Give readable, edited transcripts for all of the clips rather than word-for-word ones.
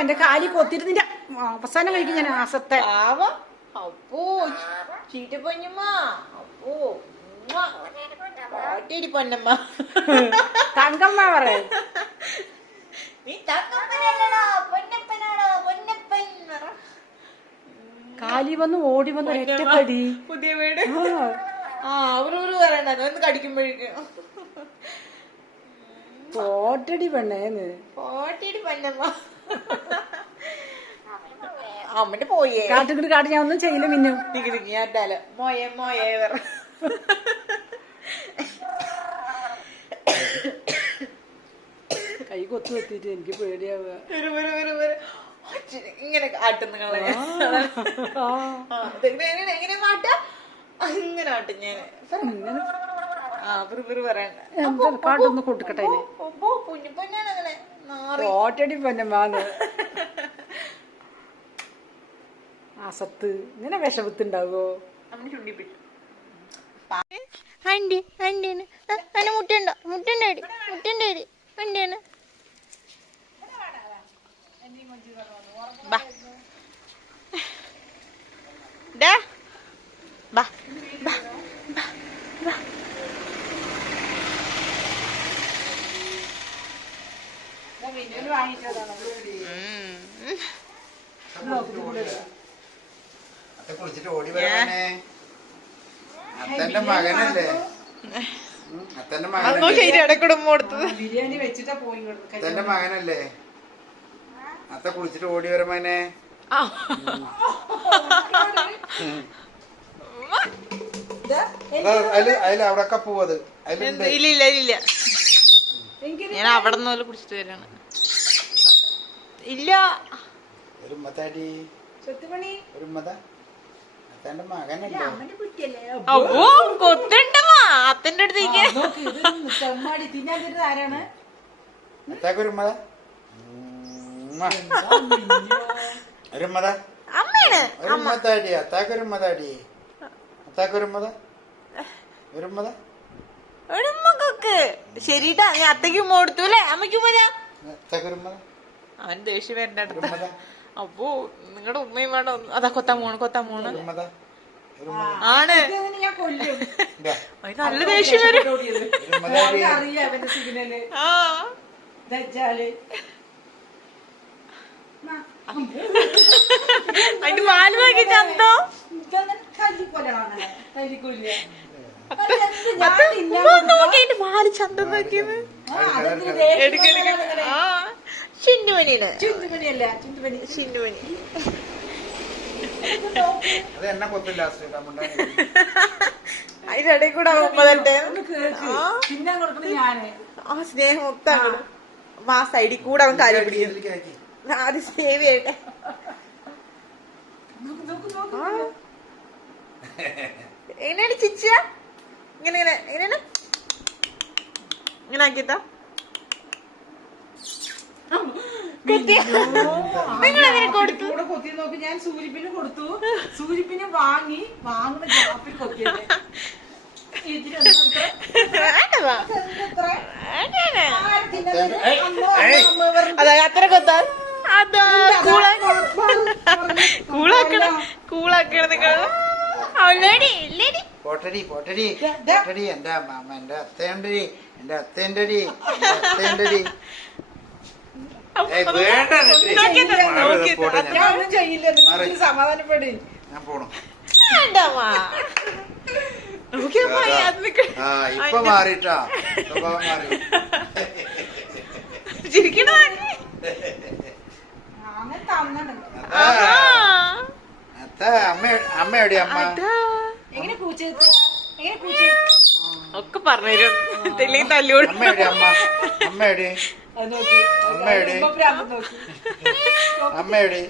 എന്റെ കാലി കൊത്തിട്ട് നിന്റെ അവസാനം കഴിക്കും ഞാൻ ആസത്തെ അപ്പോ ചീറ്റപ്പൊന്നമ്മ അപ്പോ പൊന്നമ്മ തങ്കമ്മ പറയ നീ തങ്കമ്മനല്ലടാ പൊന്നപ്പനാടാ പൊന്നപ്പൻ. കാലി വന്ന് ഓടി വന്ന് ഒറ്റക്കടി പുതിയ വീട് അവരൂര് പറയണ്ട ഒന്ന് കടിക്കുമ്പോഴേക്കും പോട്ടടി പെണ്ണേന്ന് പോട്ടടി പൊന്നമ്മ. അമ്മന്റെ പോയേ കാട്ടുകിട്ട് കാട്ട് ഞാൻ ഒന്നും ചെയ്യില്ല മിന്നു ഞാറ്റാലോ മോയെ മോയെ പറ. കൈ കൊത്തു വെത്തിട്ട് എനിക്ക് പേടിയാവുക. ഇങ്ങനെ ആട്ടുന്ന എങ്ങനെ മാട്ട ഇങ്ങനെ ആട്ടും ഞാൻ പാട്ടൊന്ന് കൊടുക്കട്ടെ കുഞ്ഞിപ്പൊന്നാണ് അങ്ങനെ പോട്ടടി പെണ്ണമാന്ന് ആസത്ത് ഇങ്ങനെ വിഷമത്തുണ്ടാവോ ചുണ്ടിപ്പിട്ടു അണ്ടി അണ്ടിയാണ് അന്നെ മുട്ടണ്ട മുട്ടണ്ടടി മുട്ടണ്ടടി അണ്ടിയാണ്. കുളിച്ചിട്ട് ഓടി വരാനേ അത്തന്റെ മകനല്ലേ അത്തന്റെ ബിരിയാണി വെച്ചിട്ടാ പോയി അത്തന്റെ മകനല്ലേ അത്ത കുളിച്ചിട്ട് ഓടി വരമനെ അതിൽ അവിടൊക്കെ പോവത് ഇല്ല ഇല്ല ഞാൻ അവിടെ നിന്ന് കുടിച്ചിട്ട് വരാണ്. ഇല്ല ഒരു മതാടി ഒരു മത അത്തന്റെ മകനല്ലേ അപ്പോ കൊത്തണ്ടമ്മ അത്തന്റെ അടുത്തേക്ക് ആരാണ് അത്താക്കൊരു മത ഒരു മത അമ്മയാണ് ഒരു മതാടി അത്താക്കൊരു മതാടി അത്താക്കൊരു മത ഒരു മത ഒടുമ്മക്കൊക്കെ ശരിട്ടാ നീ അത്തയ്ക്ക് ഉമ്മ കൊടുത്തു അല്ലേ അമ്മയ്ക്ക് ഉമ്മ അത്താക്കൊരു മത അവൻ ദേഷ്യം വരണ്ട അടുത്ത. അപ്പോ നിങ്ങളുടെ ഉമ്മയും വേണ്ട അതാ കൊത്താൻ പോണ് ആണ് നല്ല ദേഷ്യം വരും. അതിന്റെ പാല് നോക്കി ചന്തോ നോക്കിട്ട് പാല് ചന്തം നോക്കിയത് ചിണ്ടുമണിയാണ് ചിണ്ടുമണി അതിന്റെ ഇടയിൽ കൂടെ ആവുമ്പോഴത്തെ ആ സ്നേഹം മൊത്തം ആ സൈഡിൽ കൂടെ അവൻ കാര്യം പിടിക്കും. ആദ്യം സേവ് ചെയ്യട്ടെ. എങ്ങനെയാണ് ചിച്ച ഇങ്ങനെ എങ്ങനെയാണ് ഇങ്ങനെ ആക്കിട്ടാ നിങ്ങളെങ്ങനെ കൊടുത്തു? കൊത്തി നോക്കി ഞാൻ സൂചിപ്പിന് കൊടുത്തു. സൂചിപ്പിന് വാങ്ങുന്ന ജാപ്പിൽ കൊത്തിയത് അതാ അത്ര കൊത്താൻ അതാ കൂളാക്കണം നിങ്ങൾ. പോട്ടടി പോട്ടടി പോട്ടടി എന്റെ അമ്മ എന്റെ അത്തേണ്ടടി എന്റെ അത്തേണ്ടടി അത്തേണ്ടടി സമാധാനപ്പെടി ഞാൻ പോണു. ഇപ്പൊ മാറിട്ടാ സ്വഭാവം മാറി. അമ്മയോടി അമ്മ ഒക്കെ പറഞ്ഞുതരും തല്ലോട്. അമ്മയോടി അമ്മ അമ്മയോടി അമ്മയോടി അമ്മയോടി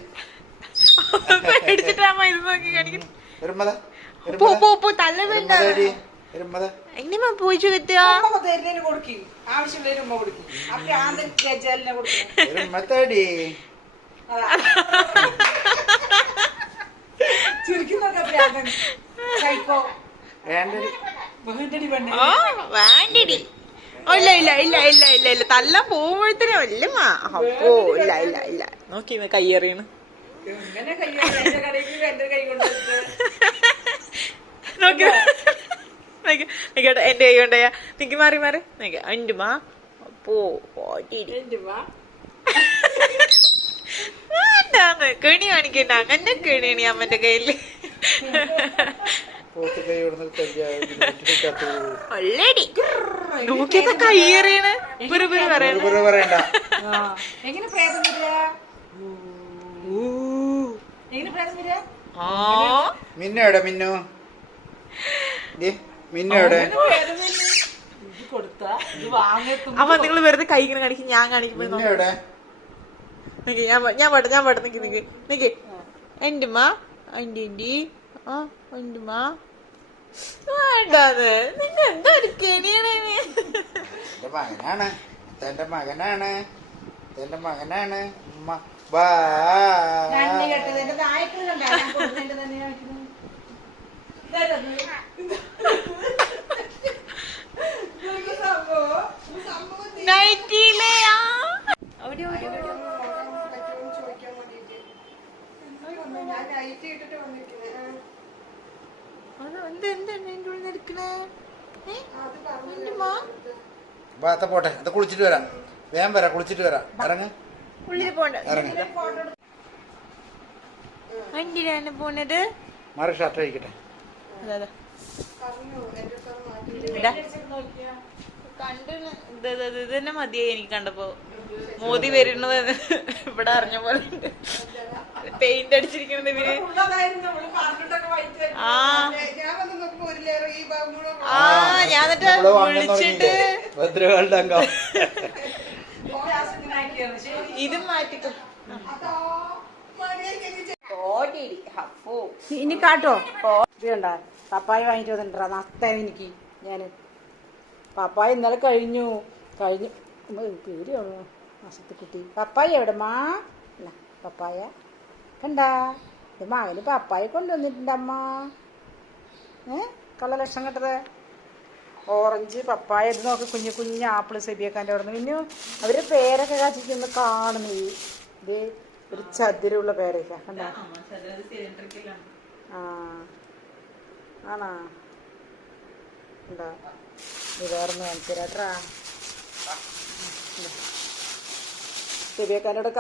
പേടിച്ചിട്ട് അമ്മ ഇത് നോക്കി കാണിക്കുന്നു. തല്ല വേണ്ട എങ്ങനെ പോയിച്ചു കിട്ടുക കൊടുക്കി ആവശ്യമുള്ള ഉമ്മ കൊടുക്കും. വേണ്ടടി ഇല്ല ഇല്ല ഇല്ല ഇല്ല ഇല്ല ഇല്ല തല്ല പോകുമ്പോഴത്തേനും വല്ലമ്മ അപ്പോ ഇല്ല ഇല്ല ഇല്ല നോക്കി കയ്യേറിയാണ് ഇങ്ങനെ എന്റെ കടയിൽ എന്റെ കൈ കൊണ്ടുവച്ച് നോക്കി നോക്കട്ടെ എന്റെ കൈ കൊണ്ടയാ നിക്ക് മാറി മാറി നോക്ക അഞ്ചുമാ അപ്പോ വേണ്ടാന്ന് കെണി കാണിക്കണ്ട അങ്ങനെ കെണിയാണ് അമ്മന്റെ കയ്യില് ഒള്ളടി നോക്കിയൊക്കെ കയ്യേറിയാണ് പറയണ്ട. എങ്ങനെ പ്രേതം വരിക എങ്ങനെ പ്രേതം വരിക മിന്നു എവിടെ മിന്നു മിന്നു എവിടെ ഇത് കൊടുത്താ ഇത് വാങ്ങത്തും അപ്പൊ നിങ്ങൾ വെറുതെ കൈ ഇങ്ങനെ കാണിക്കും ഞാൻ കാണിക്കുമ്പോ മിന്നു എവിടെ നിക്ക് ഞാൻ പാട്ടെ നിക്ക് നിക്ക് നിക്ക് എന്റെ മാ എന്റെ ആ എന്റെ മാ വേണ്ടാന്ന് നിങ്ങ എന്താ ഒരു കെണിയാണ് എന്റെ മകനാണ് എന്റെ മകനാണ് എന്റെ മകനാണ് ഉമ്മ നന്ദി കേട്ടത് എന്റെ നായ്ക്കൾ കണ്ടാ ഞാൻ കൊടുത്തതിന്റെ തന്നെ കാണിക്കുന്നത് നൈറ്റിയിലെയാ ബാത്ത പോട്ടെ അത് കുളിച്ചിട്ട് വരാം വേഗം വരാം കുളിച്ചിട്ട് വരാം ഇറങ്ങ് ഉള്ളിൽ പോണ്ട ഇറങ്ങ് എന്തിനാണ് പോണത് മാറി ഷർട്ട് അഴിക്കട്ടെ കണ്ടു ഇത് തന്നെ മതിയായി എനിക്ക് കണ്ടപ്പോ മോദി വരുന്നത് ഇവിടെ അറിഞ്ഞ പോലെ പെയിന്റ് അടിച്ചിരിക്കുന്നത് ഇവര് ഞാൻ എന്നിട്ട് വിളിച്ചിട്ട് ഇതും മാറ്റിക്കും ഇനി കാട്ടോ ഇത് കണ്ട പപ്പായ വാങ്ങിട്ട് വന്നിട്ടാ നത്തായി എനിക്ക് ഞാന് പപ്പായ ഇന്നലെ കഴിഞ്ഞു പേടിയാണോ മാസത്തുക്കുട്ടി പപ്പായ എവിടെ മാ പപ്പായ കണ്ടാ ഇത് മകന് പപ്പായ കൊണ്ടുവന്നിട്ടുണ്ട് അമ്മ കള്ള ലക്ഷം കെട്ടത് ഓറഞ്ച് പപ്പായ ഇത് നോക്കി കുഞ്ഞു കുഞ്ഞു ആപ്പിള് സെബിയക്കാൻ്റെ അവിടെ നിന്ന് പിന്നെ അവര് പേരൊക്കെ കാച്ചിട്ട് കാണുന്നു ഇത് ഒരു ചതുരമുള്ള പേരൊക്കെ കണ്ടാ ആ ആണോ എന്താ ഇത് വേറൊന്ന് കാണിച്ചു തരാട്ടാ സെബിയക്കാൻ്റെ